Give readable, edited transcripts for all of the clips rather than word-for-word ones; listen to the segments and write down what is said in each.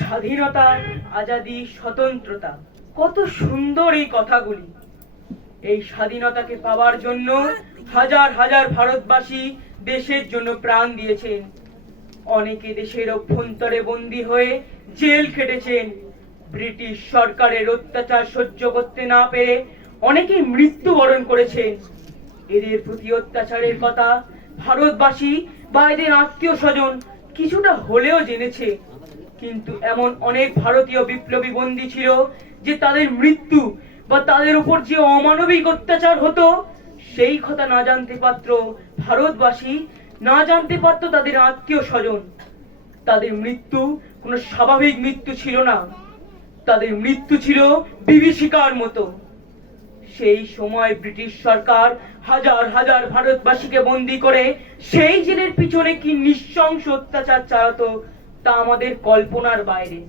স্বাধীনতা, আজাদী, স্বতন্ত্রতা, কত সুন্দর এই কথাগুলি। এই স্বাধীনতাকে পাওয়ার জন্য হাজার হাজার ভারতবাসী দেশের জন্য প্রাণ দিয়েছেন। অনেকে দেশের অভ্যন্তরে বন্দী হয়ে জেল খেটেছেন। ব্রিটিশ সরকারের অত্যাচার সহ্য করতে না পেরে অনেকেই মৃত্যুবরণ করেছেন। এদের প্রতি অত্যাচারের কথা ভারতবাসী বা এদের আত্মীয় স্বজন কিছুটা হলেও জেনেছে, কিন্তু এমন অনেক ভারতীয় বিপ্লবী বন্দী ছিল যে তাদের মৃত্যু বা তাদের উপর যে অমানবিক অত্যাচার হতো সেই কথা না জানতে পারত ভারতবাসী, না জানতে পারত তাদের আত্মীয় স্বজন। তাদের মৃত্যু কোনো স্বাভাবিক মৃত্যু ছিল না, তাদের মৃত্যু ছিল বিভীষিকার মতো। সেই সময় ব্রিটিশ সরকার হাজার হাজার ভারতবাসীকে বন্দী করে সেই জেলের পিছনে কি নৃশংস অত্যাচার চালাতো তা আমাদের কল্পনার বাইরে।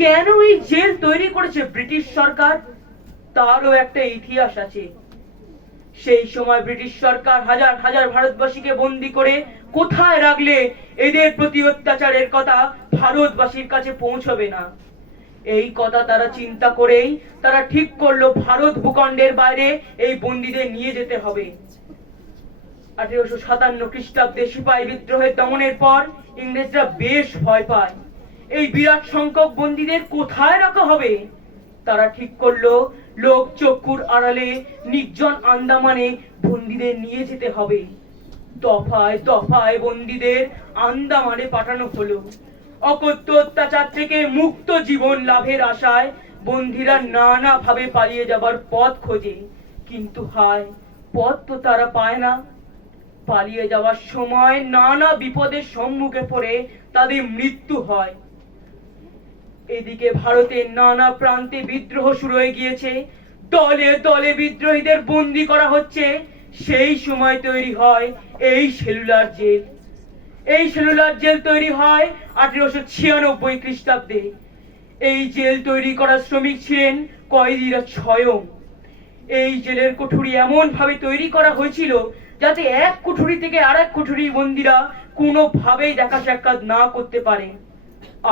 কেন এই জেল তৈরি করেছে ব্রিটিশ সরকার তারও একটা ইতিহাস আছে। সেই সময় ব্রিটিশ সরকার হাজার হাজার ভারতবাসীকে বন্দী করে কোথায় রাখলে এদের প্রতি অত্যাচারের কথা ভারতবাসীর কাছে পৌঁছবে না, এই কথা তারা চিন্তা করেই তারা ঠিক করলো ভারত ভূখণ্ডের বাইরে এই বন্দীদের নিয়ে যেতে হবে। 1857 খ্রিস্টাব্দে সিপাহী বিদ্রোহের দমনের পর ইংরেজরা বেশ ভয় পায়। এই বিরাট সংখ্যক বন্দীদের কোথায় রাখা হবে? তারা ঠিক করলো লোক চক্ষুর আড়ালে নির্জন আন্দামানে বন্দীদের নিয়ে যেতে হবে। দফায় দফায় বন্দীদের আন্দামানে পাঠানো হলো। অকথ্য অত্যাচার থেকে মুক্ত জীবন লাভের আশায় বন্দীরা নানা ভাবে পালিয়ে যাবার পথ খোঁজে, কিন্তু হায়, পথ তো তারা পায় না। পালিয়ে যাওয়ার সময় নানা বিপদের সম্মুখে পড়ে তাদের মৃত্যু হয়। এদিকে ভারতের নানা প্রান্তে বিদ্রোহ শুরু হয়ে গিয়েছে, দলে দলে বিদ্রোহীদের বন্দী করা হচ্ছে। সেই সময় তৈরি হয় এই সেলুলার জেল। এই সেলুলার জেল তৈরি হয় 1896 খ্রিস্টাব্দে। এই জেল তৈরি করা শ্রমিক ছিলেন কয়েদিরা স্বয়ং। এই জেলের কুঠুরি এমন ভাবে তৈরি করা হয়েছিল যাতে এক কুঠুরি থেকে আরেক কুঠুরি বন্দীরা কোনোভাবেই দেখা সাক্ষাৎ না করতে পারে।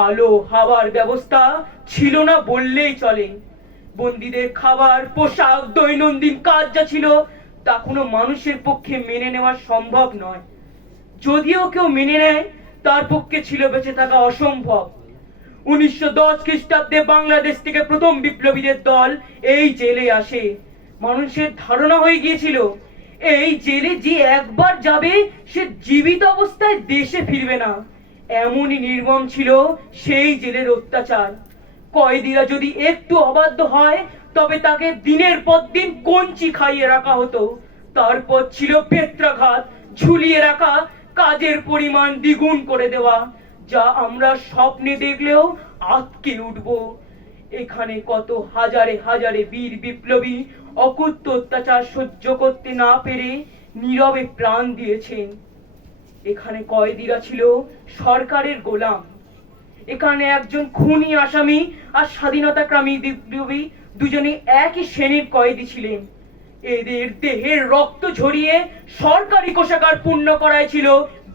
আলো হাওয়ার ব্যবস্থা ছিল না বললেই চলে। বন্দীদের খাবার, পোশাক, দৈনন্দিন কাজ যা ছিল তা কোনো মানুষের পক্ষে মেনে নেওয়া সম্ভব নয়। যদিও কেউ মেনে নেয় তার পক্ষে ছিল বেঁচে থাকা অসম্ভব। 1910 খ্রিস্টাব্দে বাংলাদেশ থেকে প্রথম বিপ্লবীদের দল এই জেলে আসে। মানুষের ধারণা হয়ে গিয়েছিল এই জেলে যে একবার যাবে সে জীবিত অবস্থায় দেশে ফিরবে না। এমনই নির্মম ছিল সেই জেলের অত্যাচার। কয়েদিরা যদি একটু অবাধ্য হয় তবে তাকে দিনের পর দিন কঞ্চি খাইয়ে রাখা হতো। তারপর ছিল বেত্রাঘাত, ঝুলিয়ে রাখা, কাজের পরিমাণ দ্বিগুণ করে দেওয়া, যা আমরা স্বপ্নে দেখলেও আঁতকে উঠব। এখানে কত হাজারে হাজারে বীর বিপ্লবী অকুত্থ অত্যাচার সহ্য করতে না পেরে নীরবে প্রাণ দিয়েছেন। এখানে কয়েদিরা ছিল সরকারের গোলাম। এখানে একজন খুনি আসামি আর স্বাধীনতাকামী বিপ্লবী দুজনে একই শ্রেণীর কয়েদি ছিলেন। এদের দেহের রক্ত ঝরিয়ে সরকারি কোষাগার পূর্ণ করাই ছিল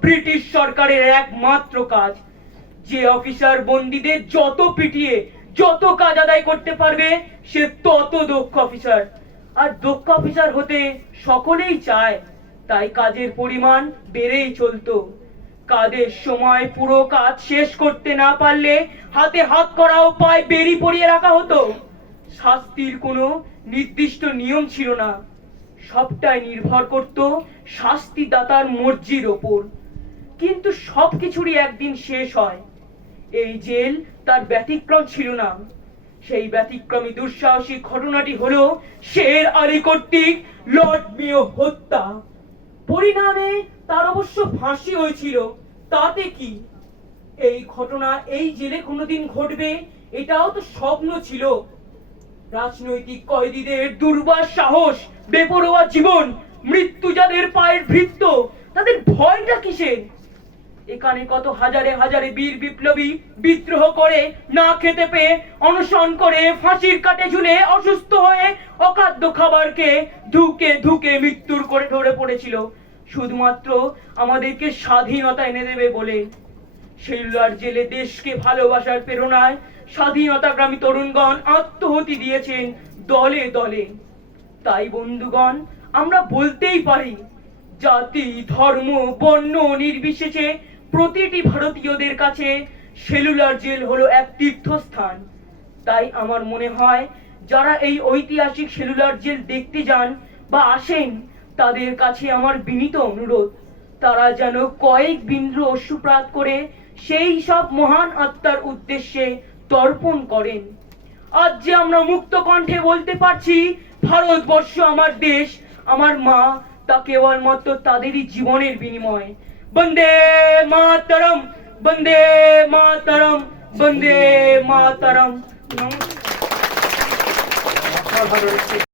ব্রিটিশ সরকারের একমাত্র কাজ। যে অফিসার বন্দীদের যত পিটিয়ে যত কাজ আদায় করতে পারবে সে তত দক্ষ অফিসার। আর দক্ষ অফিসার হতে সকলেই চায়, তাই কাজের পরিমাণ বেড়েই চলতো। কাজের সময় পুরো কাজ শেষ করতে না পারলে হাতে হাত করা ও পায়ে বেড়ি পরিয়ে রাখা হতো। শাস্তির কোনো নির্দিষ্ট নিয়ম ছিল না, সবটাই নির্ভর করত শাস্তিদাতার মর্জির ওপর। কিন্তু সবকিছুরই একদিন শেষ হয়। এই জেল তার ব্যতিক্রম ছিল না। সেই ব্যতিক্রমী দুঃসাহসিক ঘটনাটি হলো শের আলী কর্তৃক লর্ড মেয়ো হত্যা। পরিণামে তার অবশ্য ফাঁসি হয়েছিল, তাতে কি? এই ঘটনা এই জেলে কোনোদিন ঘটবে এটাও তো স্বপ্ন ছিল। রাজনৈতিক কয়েদিদের দুর্বার সাহস, বেপরোয়া জীবন, মৃত্যু যাদের পায়ের ভৃত্য, তাদের ভয়টা কিসের? এখানে কত হাজারে হাজারে বীর বিপ্লবী বিদ্রোহ করে, না খেতে পেয়ে অনশন করে, ফাঁসির কাটে ঝুলে, অসুস্থ হয়ে, অখাদ্য খাবারকে ধুকে ধুকে মৃত্যুর করে ধরে পড়েছিল শুধুমাত্র আমাদেরকে স্বাধীনতা এনে দেবে বলে। সেলুলার জেলে দেশকে ভালোবাসার প্রেরণায় স্বাধীনতাগ্রামী তরুণগণ আত্মহতি দিয়েছেন দলে দলে। তাই বন্ধুগণ, আমরা বলতেই পারি, জাতি, ধর্ম, বর্ণ নির্বিশেষে প্রতিটি ভারতীয়দের কাছে সেলুলার জেল হলো এক তীর্থস্থান। তাই আমার মনে হয়, যারা এই ঐতিহাসিক সেলুলার জেল দেখতে যান বা আসেন, তাদের কাছে আমার বিনীত অনুরোধ, তারা যেন কয়েক বিন্দু অশ্রুপাত করে সেই সব মহান আত্মার উদ্দেশ্যে তর্পণ করেন। আজ যে আমরা মুক্ত কণ্ঠে বলতে পারছি ভারতবর্ষ আমার দেশ, আমার মা, তা কেবলমাত্র তাদেরই জীবনের বিনিময়। বন্দে মাতরম, বন্দে মাতরম, বন্দে মাতরম। নমস্কার।